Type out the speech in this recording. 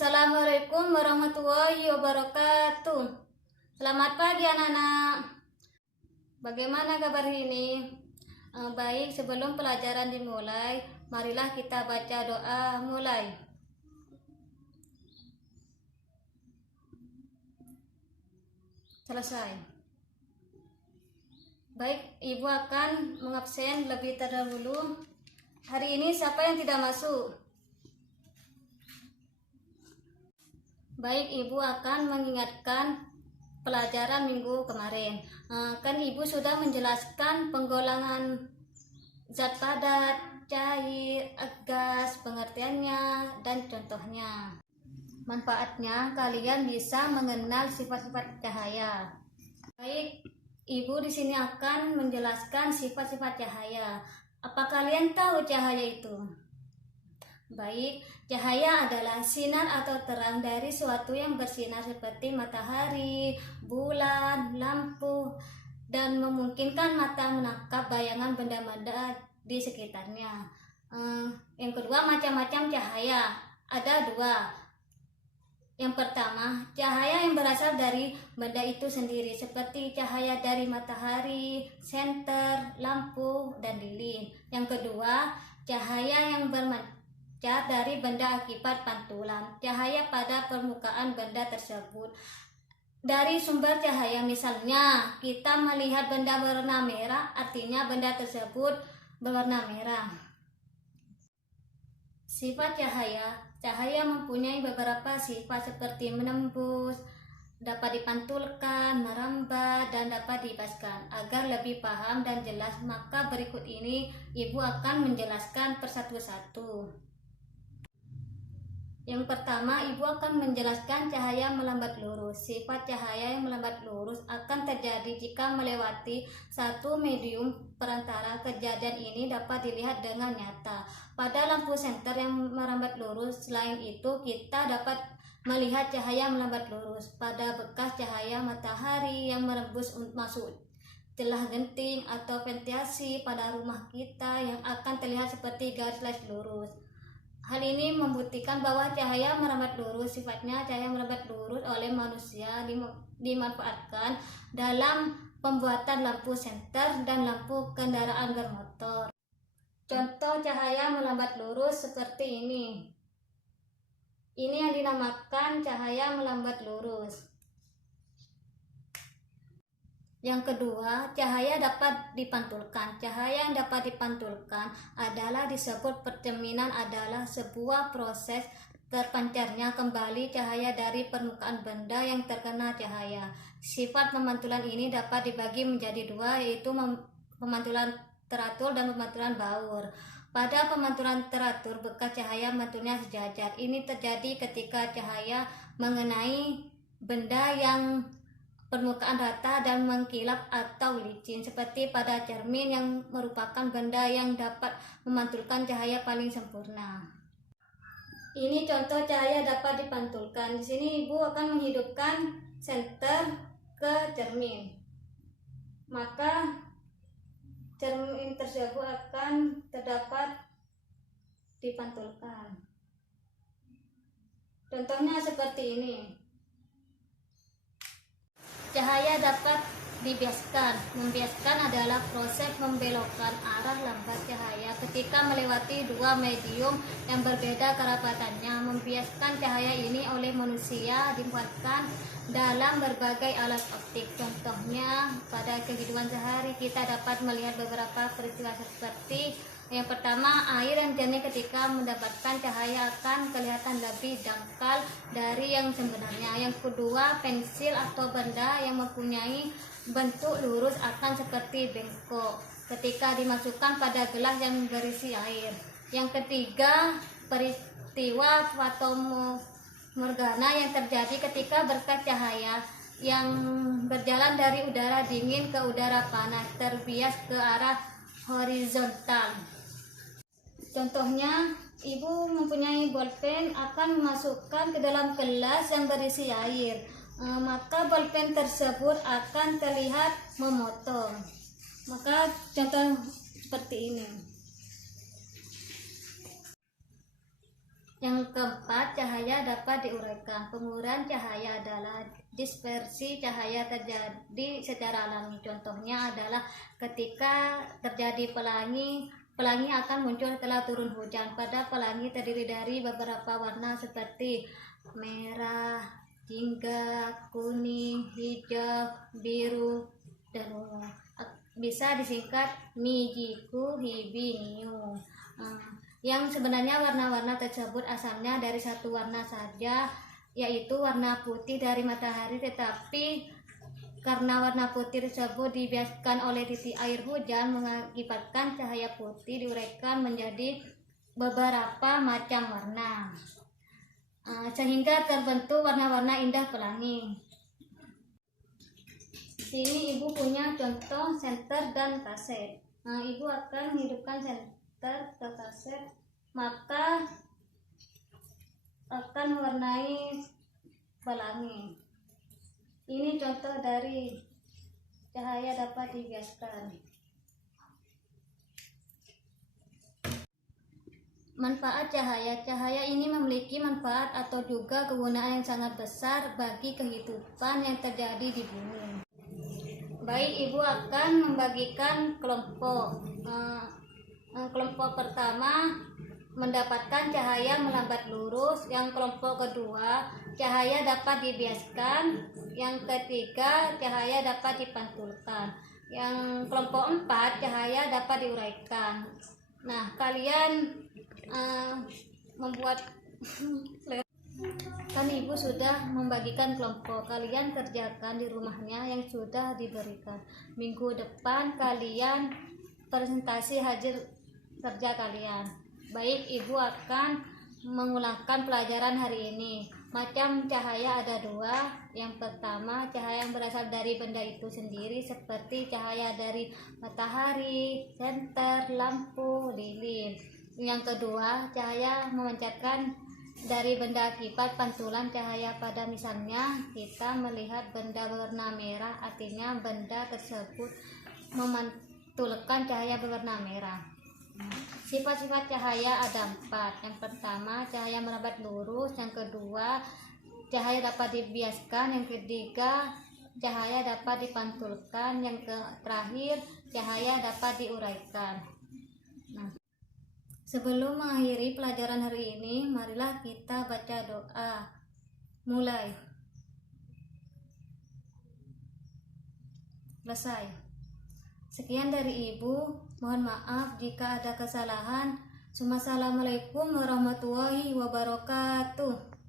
Assalamualaikum warahmatullahi wabarakatuh. Selamat pagi anak-anak. Bagaimana kabar ini? Baik, sebelum pelajaran dimulai, marilah kita baca doa mulai. Selesai. Baik, Ibu akan mengabsen lebih terdahulu. Hari ini siapa yang tidak masuk? Baik, Ibu akan mengingatkan pelajaran minggu kemarin. Kan Ibu sudah menjelaskan penggolongan zat padat, cair, gas, pengertiannya, dan contohnya. Manfaatnya, kalian bisa mengenal sifat-sifat cahaya. Baik, Ibu di sini akan menjelaskan sifat-sifat cahaya. Apa kalian tahu cahaya itu? Baik, cahaya adalah sinar atau terang dari suatu yang bersinar seperti matahari, bulan, lampu, dan memungkinkan mata menangkap bayangan benda-benda di sekitarnya. Yang kedua, macam-macam cahaya. Ada dua. Yang pertama, cahaya yang berasal dari benda itu sendiri, seperti cahaya dari matahari, senter, lampu, dan lilin. Yang kedua, cahaya yang bermanfaat dari benda akibat pantulan cahaya pada permukaan benda tersebut dari sumber cahaya. Misalnya, kita melihat benda berwarna merah, artinya benda tersebut berwarna merah. Sifat cahaya. Cahaya mempunyai beberapa sifat seperti menembus, dapat dipantulkan, merambat, dan dapat dibaskan. Agar lebih paham dan jelas, maka berikut ini Ibu akan menjelaskan persatu-satu. Yang pertama, Ibu akan menjelaskan cahaya melambat lurus. Sifat cahaya yang melambat lurus akan terjadi jika melewati satu medium perantara. Kejadian ini dapat dilihat dengan nyata pada lampu senter yang melambat lurus. Selain itu, kita dapat melihat cahaya melambat lurus pada bekas cahaya matahari yang merembus masuk celah genting atau ventilasi pada rumah kita yang akan terlihat seperti garis lurus. Hal ini membuktikan bahwa cahaya merambat lurus. Sifatnya, cahaya merambat lurus oleh manusia dimanfaatkan dalam pembuatan lampu senter dan lampu kendaraan bermotor. Contoh cahaya melambat lurus seperti ini. Ini yang dinamakan cahaya melambat lurus. Yang kedua, cahaya dapat dipantulkan. Cahaya yang dapat dipantulkan adalah disebut percerminan, adalah sebuah proses terpancarnya kembali cahaya dari permukaan benda yang terkena cahaya. Sifat pemantulan ini dapat dibagi menjadi dua, yaitu pemantulan teratur dan pemantulan baur. Pada pemantulan teratur, bekas cahaya mantulnya sejajar. Ini terjadi ketika cahaya mengenai benda yang permukaan rata dan mengkilap atau licin, seperti pada cermin yang merupakan benda yang dapat memantulkan cahaya paling sempurna. Ini contoh cahaya dapat dipantulkan. Di sini Ibu akan menghidupkan senter ke cermin, maka cermin tersebut akan terdapat dipantulkan. Contohnya seperti ini. Cahaya dapat dibiaskan. Membiaskan adalah proses membelokkan arah lambat cahaya ketika melewati dua medium yang berbeda kerapatannya. Membiaskan cahaya ini oleh manusia dibuatkan dalam berbagai alat optik. Contohnya, pada kehidupan sehari kita dapat melihat beberapa peristiwa seperti yang pertama, air yang jernih ketika mendapatkan cahaya akan kelihatan lebih dangkal dari yang sebenarnya. Yang kedua, pensil atau benda yang mempunyai bentuk lurus akan seperti bengkok ketika dimasukkan pada gelas yang berisi air. Yang ketiga, peristiwa fatomorgana yang terjadi ketika berkas cahaya yang berjalan dari udara dingin ke udara panas terbias ke arah horizontal. Contohnya, Ibu mempunyai bolpen akan memasukkan ke dalam gelas yang berisi air, maka bolpen tersebut akan terlihat memotong. Maka contoh seperti ini. Yang keempat, cahaya cahaya dapat diuraikan. Penguraian cahaya adalah dispersi cahaya terjadi secara alami. Contohnya adalah ketika terjadi pelangi, pelangi akan muncul setelah turun hujan. Pada pelangi terdiri dari beberapa warna seperti merah, jingga, kuning, hijau, biru, dan ungu. Bisa disingkat mi, jiku, hibi, niu. Yang sebenarnya warna-warna tersebut asalnya dari satu warna saja, yaitu warna putih dari matahari, tetapi karena warna putih tersebut dibiaskan oleh titik air hujan mengakibatkan cahaya putih diuraikan menjadi beberapa macam warna, sehingga terbentuk warna-warna indah pelangi. Sini ibu punya contoh senter dan kaset. Ibu akan menghidupkan senter ke kaset, maka akan mewarnai pelangi. Ini contoh dari cahaya dapat dibiaskan. Manfaat cahaya. Cahaya ini memiliki manfaat atau juga kegunaan yang sangat besar bagi kehidupan yang terjadi di bumi. Baik, ibu akan membagikan kelompok. Kelompok pertama mendapatkan cahaya melambat lurus, yang kelompok kedua cahaya dapat dibiaskan, yang ketiga cahaya dapat dipantulkan, yang kelompok 4 cahaya dapat diuraikan. Nah, kalian membuat kan ibu sudah membagikan kelompok, kalian kerjakan di rumahnya yang sudah diberikan. Minggu depan kalian presentasi hasil kerja kalian. Baik, ibu akan mengulangkan pelajaran hari ini. Macam cahaya ada 2. Yang pertama, cahaya yang berasal dari benda itu sendiri, seperti cahaya dari matahari, senter, lampu, lilin. Yang kedua, cahaya memancarkan dari benda akibat pantulan cahaya. Pada misalnya kita melihat benda berwarna merah, artinya benda tersebut memantulkan cahaya berwarna merah. Sifat-sifat cahaya ada 4. Yang pertama, cahaya merambat lurus. Yang kedua, cahaya dapat dibiaskan. Yang ketiga, cahaya dapat dipantulkan. Yang terakhir, cahaya dapat diuraikan. Nah, sebelum mengakhiri pelajaran hari ini, marilah kita baca doa. Mulai. Selesai. Sekian dari ibu, mohon maaf jika ada kesalahan. Assalamualaikum warahmatullahi wabarakatuh.